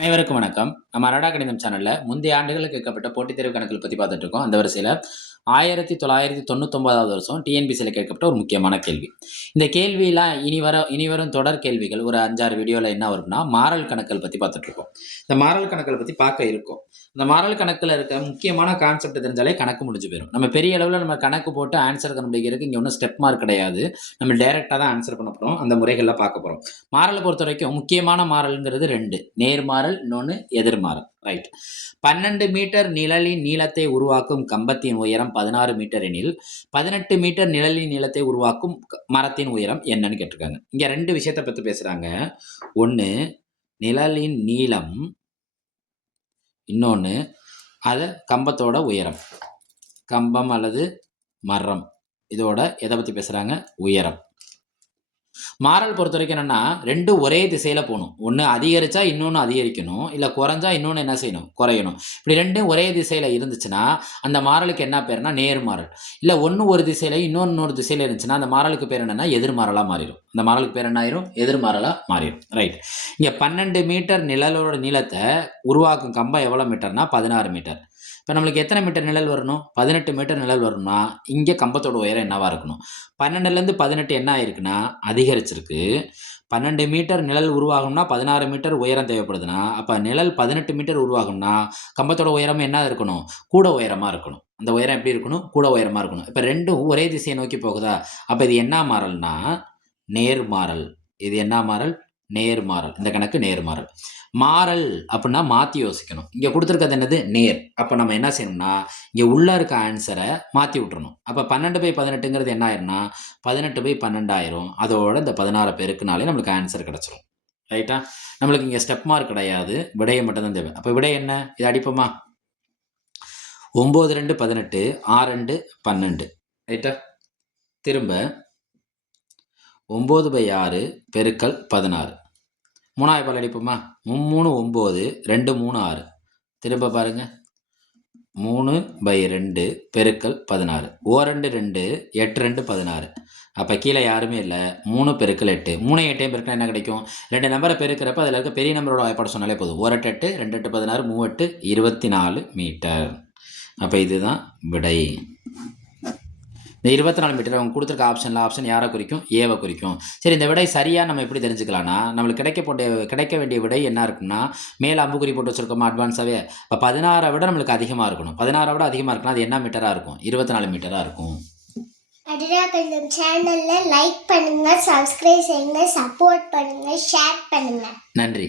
அனைவருக்கும் வணக்கம். நம்ம அடடா கணிதம் சேனல்ல முந்தைய ஆண்டுகளில் கேட்கப்பட்ட போட்டித் தேர்வு கணக்குகள் பத்தி பார்த்துட்டு இருக்கோம். அந்த வரிசையில 1999வது வருஷம் டிஎன்பிசியில் கேட்கப்பட்ட ஒரு முக்கியமான கேள்வி. இந்த கேள்வியெல்லாம் இனிவரும் தொடர் கேள்விகள் ஒரு 5, 6 வீடியோல என்ன வரும்னா, மாறல் கணக்குகள் பத்தி பார்த்துட்டு இருக்கோம். இந்த மாறல் கணக்குகள் பத்தி பார்க்க இருக்கோம். இந்த மாறல் கணக்குல இருக்க முக்கியமான கான்செப்ட் தெரிஞ்சாலே கணக்கு முடிஞ்சு போயிரும். நம்ம பெரிய அளவுல நம்ம கணக்கு போட்டு ஆன்சர் கண்டுபிடிக்கிறதுக்கு இங்க ஒண்ணும் ஸ்டெப் மார்க் கிடையாது. நம்ம டைரக்ட்டா தான் ஆன்சர் பண்ண போறோம். அந்த முறைகள்ல பார்க்க போறோம். மாறல பொறுத்தவரைக்கும் முக்கியமான மாறல்ங்கிறது 2. நேர்மாறல், இன்னொன்னு எதிர்மாறல். ரைட். 12 மீட்டர் நிழலின் நீளத்தை உருவாக்கும் கம்பத்தின் உயரம் 16 மீட்டர் எனில் 18 மீட்டர் நிழலின் நீளத்தை உருவாக்கும் மரத்தின் உயரம் என்னன்னு கேட்டிருக்காங்க. இங்க 2 விஷயத்தை பத்தி பேசுறாங்க. ஒண்ணு நிழலின் நீளம், இன்னொன்னு அது கம்பத்தோட உயரம். கம்பம் அல்லது மரம் இதோட எதை பத்தி பேசுறாங்க? உயரம். மாறல் பொறுத்த வரைக்கும் என்னன்னா, 2 ஒரே திசையில போணும். ஒண்ணு அதிகரிச்சா இன்னொன்னு அதிகரிக்கணும். இல்ல குறைஞ்சா இன்னொன்னு என்ன செய்யணும்? குறையணும். இப்படி 2ம் ஒரே திசையில இருந்துச்சுன்னா, அந்த மாறலுக்கு என்ன பேருன்னா நேர்மாறல். இல்ல ஒண்ணு ஒரு திசையில இன்னொரு திசையில இருந்துச்சுன்னா, அந்த மாறலுக்கு பேர் என்னன்னா எதிர்மாறலா மாறிடும். அந்த மாறலுக்கு பேர் என்ன ஆயிரும்? எதிர்மாறலா மாறிடும். ரைட். இங்க 12 மீட்டர் நிழலோட நீளத்தை உருவாக்கும் கம்பம் எவ்வளவு மீட்டர்னா 16 மீட்டர். இப்போ நம்மளுக்கு எத்தனை மீட்டர் நிழல் வரணும்? 18 மீட்டர் நிழல் வரணும்னா இங்கே கம்பத்தோட உயரம் என்னவா இருக்கணும்? 12லேருந்து 18 என்ன ஆயிருக்குன்னா அதிகரிச்சிருக்கு. 12 மீட்டர் நிழல் உருவாகும்னா 16 மீட்டர் உயரம் தேவைப்படுதுன்னா, அப்போ நிழல் 18 மீட்டர் உருவாகும்னா கம்பத்தோட உயரம் என்ன இருக்கணும்? கூட உயரமாக இருக்கணும். அந்த உயரம் எப்படி இருக்கணும்? கூட உயரமாக இருக்கணும். இப்போ 2ம் ஒரே திசையை நோக்கி போகுதா? அப்போ இது என்ன மாறல்னா நேர்மாறல். இது என்ன மாறல்? நேர்மாறல். இந்த கணக்கு நேர்மாறல். மாறல் அப்படின்னா மாற்றி யோசிக்கணும். இங்கே கொடுத்துருக்கிறது என்னது? நேர். அப்போ நம்ம என்ன செய்யணும்னா இங்கே உள்ளே இருக்க ஆன்சரை மாற்றி விட்டுறணும். அப்போ 12/18ங்கிறது என்ன ஆயிரும்னா 18/12 ஆயிரும். அதோட இந்த 16 பெருக்குனாலே நம்மளுக்கு ஆன்சர் கிடச்சிரும். ரைட்டா? நம்மளுக்கு இங்கே ஸ்டெப் மார்க் கிடையாது. விடையை மட்டும்தான் தேவை. அப்போ விடை என்ன? இது அடிப்போமா? 9 2 18, 6 2 12. ரைட்டா? திரும்ப 9/6 பெருக்கல் 16. 3ஆவது பால் அடிப்போமா? 3 9, 2 3 6. திரும்ப பாருங்க. 3/2 பெருக்கல் 16. 2 2, 8 2 16. அப்போ கீழே யாருமே இல்லை. 3 பெருக்கல் 8. 3 8 பெருக்கினா என்ன கிடைக்கும்? 2 நம்பரை பெருக்கிறப்ப அதில் இருக்க பெரிய நம்பரோட வாய்ப்பாடு சொன்னாலே போதும். 1 8 8, 2 8 16, 3 8 24 மீட்டர். அப்போ இதுதான் விடை. இந்த 24 மீட்டர் அவங்க கொடுத்துருக்க ஆப்ஷன் யாரை குறிக்கும்? ஏவை குறிக்கும். சரி, இந்த விடை சரியாக நம்ம எப்படி தெரிஞ்சுக்கலாம்னா, நம்மளுக்கு கிடைக்க வேண்டிய விடை என்ன இருக்குன்னா, மேலே அம்புக்குறி போட்டு வச்சுருக்கோமா அட்வான்ஸாகவே. இப்போ 16 விட நம்மளுக்கு அதிகமாக இருக்கணும். 16 விட அதிகமாக இருக்குன்னா அது என்ன மீட்டராக இருக்கும்? 24 மீட்டராக இருக்கும். அடடா கணிதம் சேனல்ல லைக் பண்ணுங்க, சப்ஸ்கிரைப் செய்யுங்க, சப்போர்ட் பண்ணுங்க, ஷேர் பண்ணுங்க. நன்றி.